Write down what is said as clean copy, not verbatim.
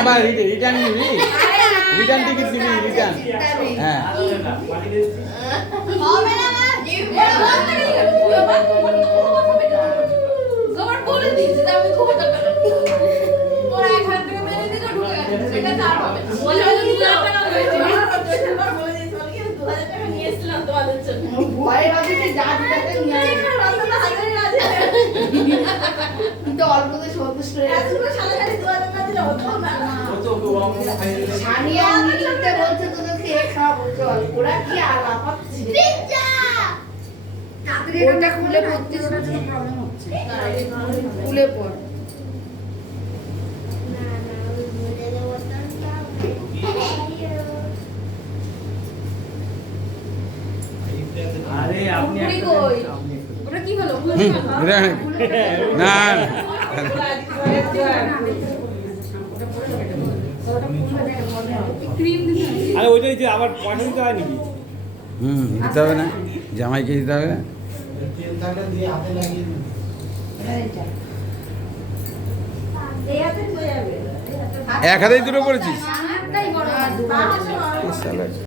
আবার রিটার্ন নিবি, return ticket নিবি, রিটার্ন। হ্যাঁ ওটা খুলে পড়তে ওটার জন্য প্রবলেম হচ্ছে, খুলে পড়। আরে আপনি ওটা কি হলো? না আরে ওইটাই যে আবার পয়সা দিতে হয় নাকি? দিতে হবে না, জামাইকে দিতে হবে না। এক হাতেই দুটো করেছিস?